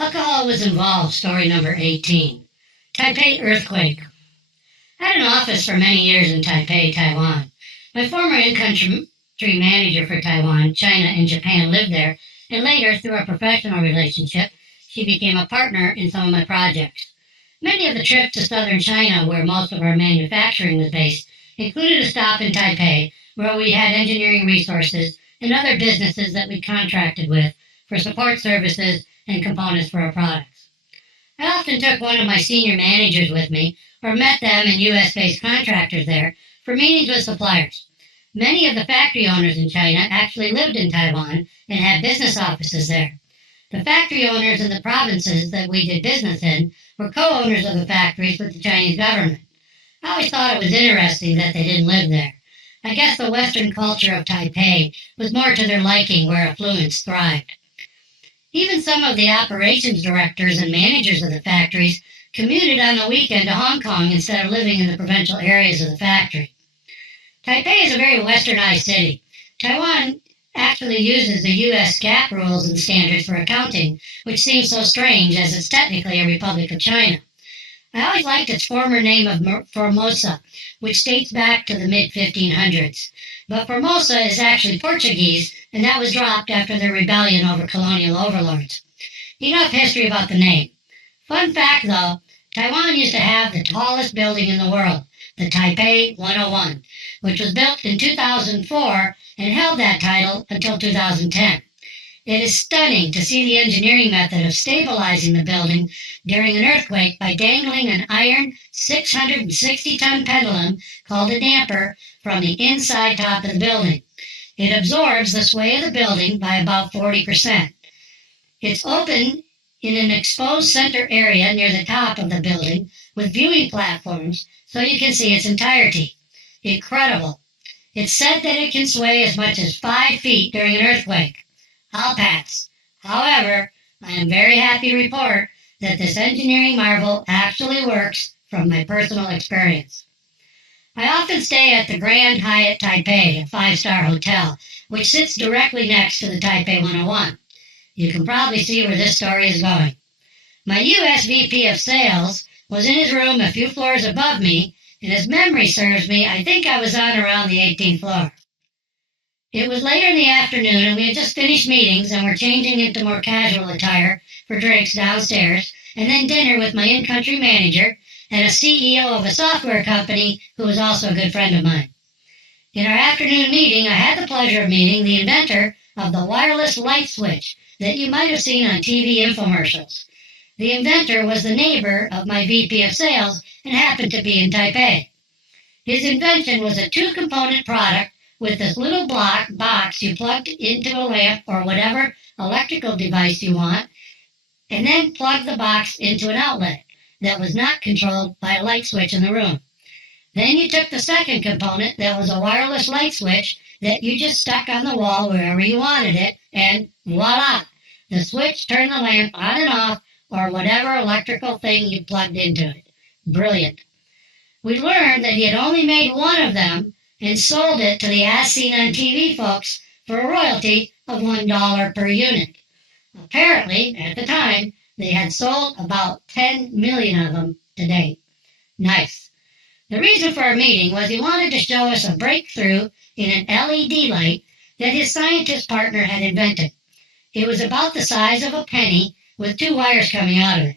Alcohol was involved, story number 18. Taipei earthquake. I had an office for many years in Taipei, Taiwan. My former in-country manager for Taiwan, China, and Japan lived there, and later, through a professional relationship, she became a partner in some of my projects. Many of the trips to southern China, where most of our manufacturing was based, included a stop in Taipei, where we had engineering resources and other businesses that we contracted with for support services and components for our products. I often took one of my senior managers with me, or met them and U.S.-based contractors there for meetings with suppliers. Many of the factory owners in China actually lived in Taiwan and had business offices there. The factory owners in the provinces that we did business in were co-owners of the factories with the Chinese government. I always thought it was interesting that they didn't live there. I guess the Western culture of Taipei was more to their liking where affluence thrived. Even some of the operations directors and managers of the factories commuted on the weekend to Hong Kong instead of living in the provincial areas of the factory. Taipei is a very westernized city. Taiwan actually uses the U.S. GAAP rules and standards for accounting, which seems so strange as it's technically a Republic of China. I always liked its former name of Formosa, which dates back to the mid-1500s. But Formosa is actually Portuguese, and that was dropped after their rebellion over colonial overlords. Enough history about the name. Fun fact, though, Taiwan used to have the tallest building in the world, the Taipei 101, which was built in 2004 and held that title until 2010. It is stunning to see the engineering method of stabilizing the building during an earthquake by dangling an iron 660-ton pendulum called a damper from the inside top of the building. It absorbs the sway of the building by about 40%. It's open in an exposed center area near the top of the building with viewing platforms so you can see its entirety. Incredible. It's said that it can sway as much as 5 feet during an earthquake. I'll pass. However, I am very happy to report that this engineering marvel actually works from my personal experience. I often stay at the Grand Hyatt Taipei, a 5-star hotel, which sits directly next to the Taipei 101. You can probably see where this story is going. My U.S. VP of Sales was in his room a few floors above me, and as memory serves me, I think I was on around the 18th floor. It was later in the afternoon, and we had just finished meetings and were changing into more casual attire for drinks downstairs, and then dinner with my in-country manager and a CEO of a software company who was also a good friend of mine. In our afternoon meeting, I had the pleasure of meeting the inventor of the wireless light switch that you might have seen on TV infomercials. The inventor was the neighbor of my VP of Sales and happened to be in Taipei. His invention was a 2-component product with this little box you plugged into a lamp or whatever electrical device you want, and then plug the box into an outlet that was not controlled by a light switch in the room. Then you took the second component that was a wireless light switch that you just stuck on the wall wherever you wanted it, and voila! The switch turned the lamp on and off or whatever electrical thing you plugged into it. Brilliant. We learned that he had only made one of them and sold it to the as seen on TV folks for a royalty of $1 per unit. Apparently, at the time, they had sold about 10 million of them to date. Nice. The reason for our meeting was he wanted to show us a breakthrough in an LED light that his scientist partner had invented. It was about the size of a penny with 2 wires coming out of it.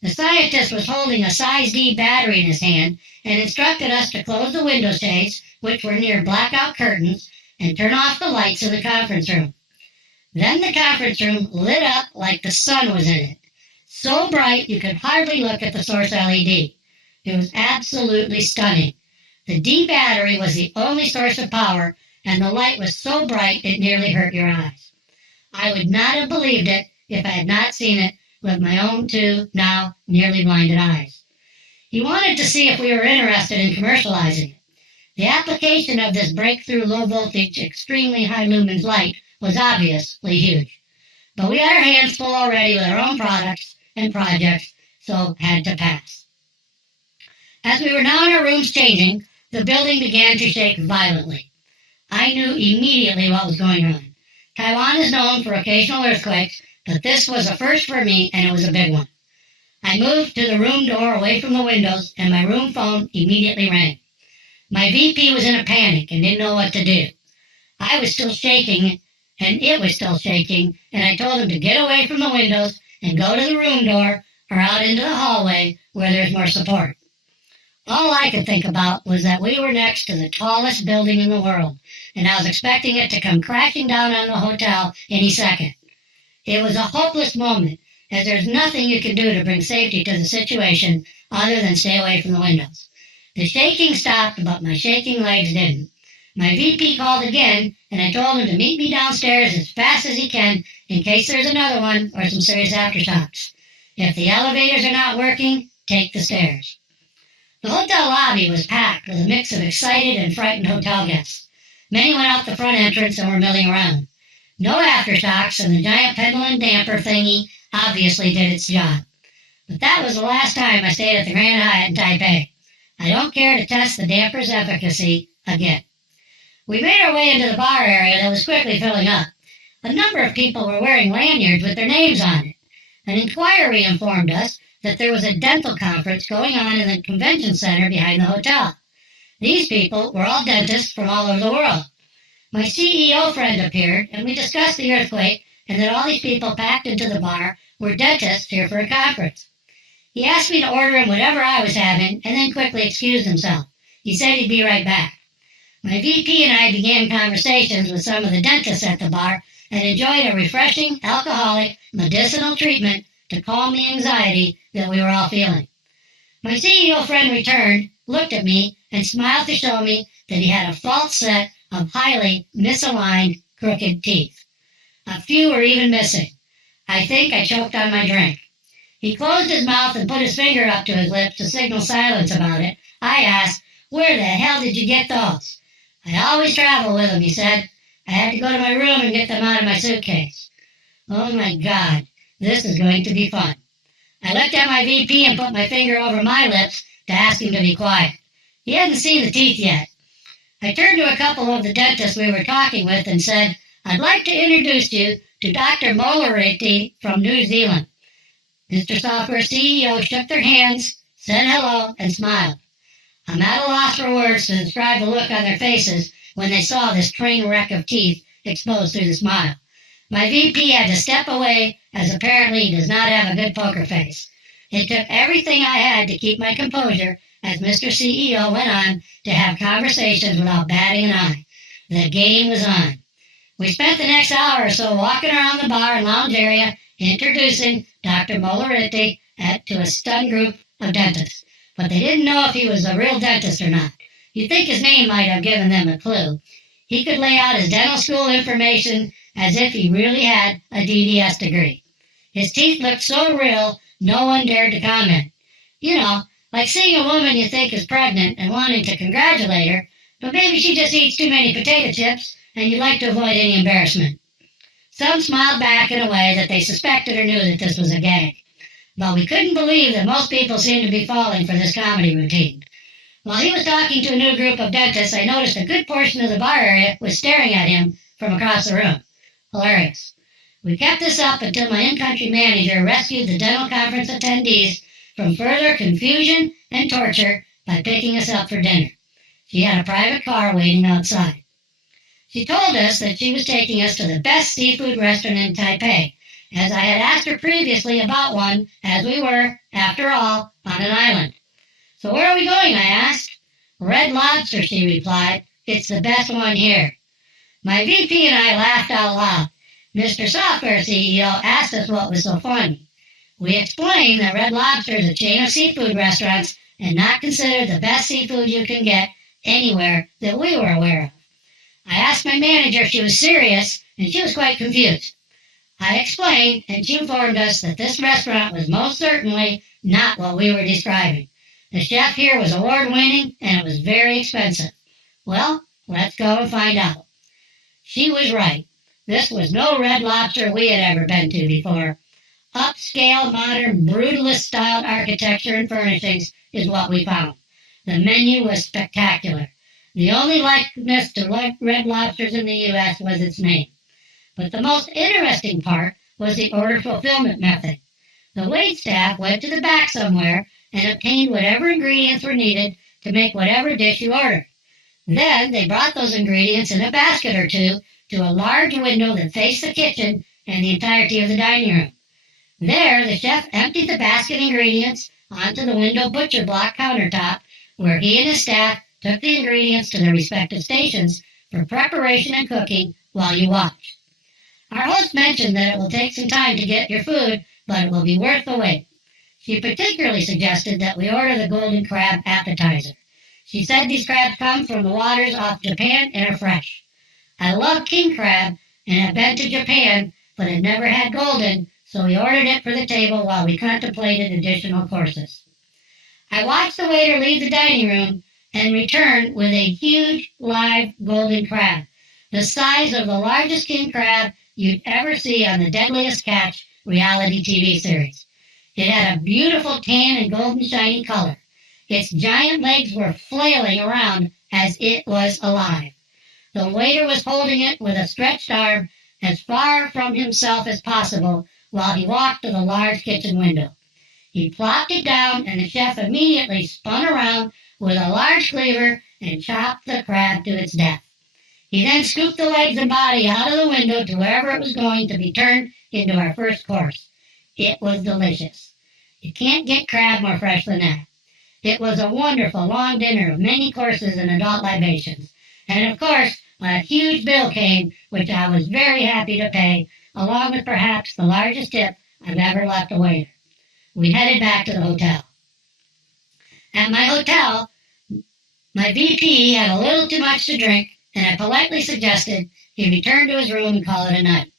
The scientist was holding a size D battery in his hand and instructed us to close the window shades, which were near blackout curtains, and turn off the lights in the conference room. Then the conference room lit up like the sun was in it. So bright you could hardly look at the source LED. It was absolutely stunning. The D battery was the only source of power, and the light was so bright it nearly hurt your eyes. I would not have believed it if I had not seen it with my own 2 now nearly blinded eyes. He wanted to see if we were interested in commercializing it. The application of this breakthrough low-voltage, extremely high lumens light was obviously huge. But we had our hands full already with our own products and projects, so had to pass. As we were now in our rooms changing, the building began to shake violently. I knew immediately what was going on. Taiwan is known for occasional earthquakes, but this was a first for me, and it was a big one. I moved to the room door away from the windows, and my room phone immediately rang. My VP was in a panic and didn't know what to do. I was still shaking, and it was still shaking, and I told him to get away from the windows and go to the room door or out into the hallway where there's more support. All I could think about was that we were next to the tallest building in the world, and I was expecting it to come crashing down on the hotel any second. It was a hopeless moment, as there's nothing you can do to bring safety to the situation other than stay away from the windows. The shaking stopped, but my shaking legs didn't. My VP called again, and I told him to meet me downstairs as fast as he can in case there's another one or some serious aftershocks. If the elevators are not working, take the stairs. The hotel lobby was packed with a mix of excited and frightened hotel guests. Many went out the front entrance and were milling around. No aftershocks, and the giant pendulum damper thingy obviously did its job. But that was the last time I stayed at the Grand Hyatt in Taipei. I don't care to test the damper's efficacy again. We made our way into the bar area that was quickly filling up. A number of people were wearing lanyards with their names on it. An inquiry informed us that there was a dental conference going on in the convention center behind the hotel. These people were all dentists from all over the world. My CEO friend appeared, and we discussed the earthquake and that all these people packed into the bar were dentists here for a conference. He asked me to order him whatever I was having, and then quickly excused himself. He said he'd be right back. My VP and I began conversations with some of the dentists at the bar and enjoyed a refreshing, alcoholic, medicinal treatment to calm the anxiety that we were all feeling. My CEO friend returned, looked at me, and smiled to show me that he had a false set of highly misaligned, crooked teeth. A few were even missing. I think I choked on my drink. He closed his mouth and put his finger up to his lips to signal silence about it. I asked, "Where the hell did you get those?" "I always travel with them," he said. "I had to go to my room and get them out of my suitcase." Oh my God, this is going to be fun. I looked at my VP and put my finger over my lips to ask him to be quiet. He hadn't seen the teeth yet. I turned to a couple of the dentists we were talking with and said, "I'd like to introduce you to Dr. Molarity from New Zealand." Mr. Software CEO shook their hands, said hello, and smiled. I'm at a loss for words to describe the look on their faces when they saw this train wreck of teeth exposed through the smile. My VP had to step away, as apparently he does not have a good poker face. It took everything I had to keep my composure as Mr. CEO went on to have conversations without batting an eye. The game was on. We spent the next hour or so walking around the bar and lounge area, introducing Dr. Molarity to a stunned group of dentists. But they didn't know if he was a real dentist or not. You'd think his name might have given them a clue. He could lay out his dental school information as if he really had a DDS degree. His teeth looked so real, no one dared to comment. You know, like seeing a woman you think is pregnant and wanting to congratulate her, but maybe she just eats too many potato chips and you'd like to avoid any embarrassment. Some smiled back in a way that they suspected or knew that this was a gag. But we couldn't believe that most people seemed to be falling for this comedy routine. While he was talking to a new group of dentists, I noticed a good portion of the bar area was staring at him from across the room. Hilarious. We kept this up until my in-country manager rescued the dental conference attendees from further confusion and torture by picking us up for dinner. She had a private car waiting outside. She told us that she was taking us to the best seafood restaurant in Taipei, as I had asked her previously about one, as we were, after all, on an island. "So where are we going?" I asked. "Red Lobster," she replied. "It's the best one here." My VP and I laughed out loud. Mr. Software CEO asked us what was so funny. We explained that Red Lobster is a chain of seafood restaurants and not considered the best seafood you can get anywhere that we were aware of. I asked my manager if she was serious, and she was quite confused. I explained, and she informed us that this restaurant was most certainly not what we were describing. The chef here was award-winning, and it was very expensive. Well, let's go and find out. She was right. This was no Red Lobster we had ever been to before. Upscale, modern, brutalist-styled architecture and furnishings is what we found. The menu was spectacular. The only likeness to Red Lobsters in the U.S. was its name. But the most interesting part was the order fulfillment method. The waitstaff went to the back somewhere and obtained whatever ingredients were needed to make whatever dish you ordered. Then they brought those ingredients in a basket or two to a large window that faced the kitchen and the entirety of the dining room. There, the chef emptied the basket ingredients onto the window butcher block countertop, where he and his staff took the ingredients to their respective stations for preparation and cooking while you watched. Our host mentioned that it will take some time to get your food, but it will be worth the wait. She particularly suggested that we order the golden crab appetizer. She said these crabs come from the waters off Japan and are fresh. I love king crab and have been to Japan, but had never had golden, so we ordered it for the table while we contemplated additional courses. I watched the waiter leave the dining room and return with a huge live golden crab, the size of the largest king crab you'd ever see on the Deadliest Catch reality TV series. It had a beautiful tan and golden shiny color. Its giant legs were flailing around as it was alive. The waiter was holding it with a stretched arm as far from himself as possible while he walked to the large kitchen window. He plopped it down, and the chef immediately spun around with a large cleaver and chopped the crab to its death. He then scooped the legs and body out of the window to wherever it was going to be turned into our first course. It was delicious. You can't get crab more fresh than that. It was a wonderful long dinner of many courses and adult libations. And of course, a huge bill came, which I was very happy to pay, along with perhaps the largest tip I've ever left a waiter. We headed back to the hotel. At my hotel, my VP had a little too much to drink, and I politely suggested he return to his room and call it a night.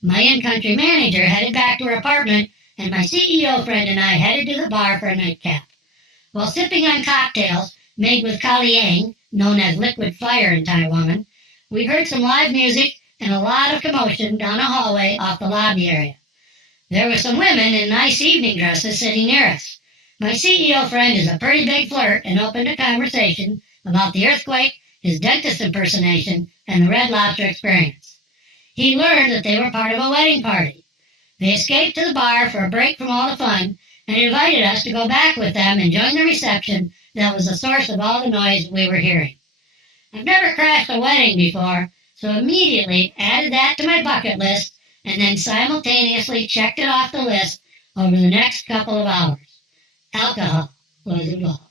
My in-country manager headed back to her apartment, and my CEO friend and I headed to the bar for a nightcap. While sipping on cocktails made with kaliang, known as liquid fire in Taiwan, we heard some live music and a lot of commotion down a hallway off the lobby area. There were some women in nice evening dresses sitting near us. My CEO friend is a pretty big flirt and opened a conversation about the earthquake, his dentist impersonation, and the Red Lobster experience. He learned that they were part of a wedding party. They escaped to the bar for a break from all the fun and invited us to go back with them and join the reception that was the source of all the noise we were hearing. I've never crashed a wedding before, so immediately added that to my bucket list and then simultaneously checked it off the list over the next couple of hours. Alcohol was involved.